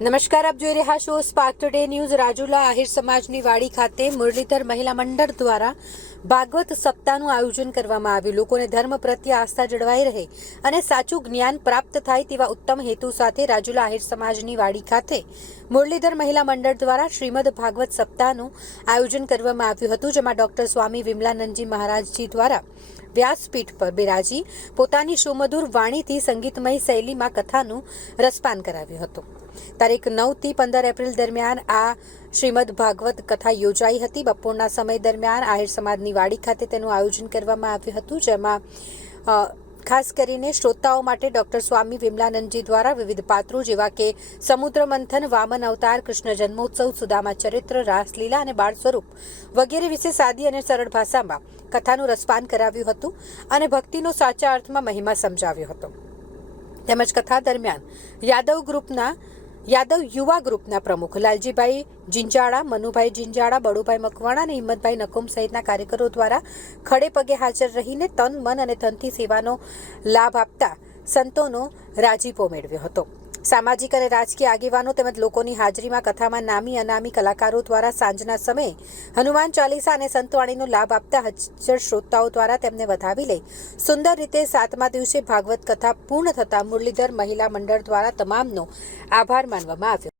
નમસ્કાર, આપ જોઈ રહ્યા છો spark today news. Rajula Ahir સમાજની વાડી ખાતે મુરલીધર મહિલા મંડળ દ્વારા ભાગવત સપ્તાહનું આયોજન કરવામાં આવ્યું। લોકોને ધર્મ પ્રત્યે આસ્થા જળવાઈ રહે અને સાચું જ્ઞાન પ્રાપ્ત થાય તેવા ઉત્તમ હેતુ સાથે રાજુલા આહિર સમાજની વાડી ખાતે મુરલીધર મહિલા મંડળ દ્વારા શ્રીમદ ભાગવત સપ્તાહનું આયોજન કરવામાં આવ્યું હતું, જેમાં ડોક્ટર સ્વામી વિમલાનંદજી મહારાજજી દ્વારા વ્યાસપીઠ પર બિરાજી પોતાની સુમધુર વાણીથી સંગીતમય શૈલીમાં કથાનું રસપાન કરાવ્યું હતું। તારીખ 9 થી 15 એપ્રિલ દરમિયાન આ શ્રીમદ ભાગવત કથા યોજાઈ હતી। બપોરના સમય દરમિયાન આહિર સમાજની વાડી ખાતે તેનું આયોજન કરવામાં આવ્યું હતું, જેમાં ખાસ કરીને શ્રોતાઓ માટે ડોક્ટર સ્વામી વિમલાનંદજી દ્વારા વિવિધ પાત્રો જેવા કે સમુદ્ર મંથન, વામન અવતાર, કૃષ્ણ જન્મોત્સવ, સુદામા ચરિત્ર, રાસલીલા અને બાળ સ્વરૂપ વગેરે વિશે સાદી અને સરળ ભાષામાં કથાનું રસપાન કરાવ્યું હતું અને ભક્તિનો સાચા અર્થમાં મહિમા સમજાવ્યો હતો। તેમજ કથા દરમિયાન યાદવ યુવા ગ્રુપના પ્રમુખ લાલજીભાઈ જિંજાળા, મનુભાઈ જિંજાળા, બળુભાઈ મકવાણા અને હિંમતભાઈ નકુમ સહિતના કાર્યકરો દ્વારા ખડે પગે હાજર રહીને તન, મન અને ધનથી સેવાનો લાભ આપતા સંતોનો રાજીપો મેળવ્યો હતો। સામાજિક અને રાજકીય આગેવાનો તેમજ લોકોની હાજરીમાં કથામાં નામી અનામી કલાકારો દ્વારા સાંજના સમયે હનુમાન ચાલીસા અને સંતવાણીનો લાભ આપતા હાજર શ્રોતાઓ દ્વારા તેમને વધાવી લઈ સુંદર રીતે 7મા દિવસે ભાગવત કથા પૂર્ણ થતાં મુરલીધર મહિલા મંડળ દ્વારા તમામનો આભાર માનવામાં આવ્યો।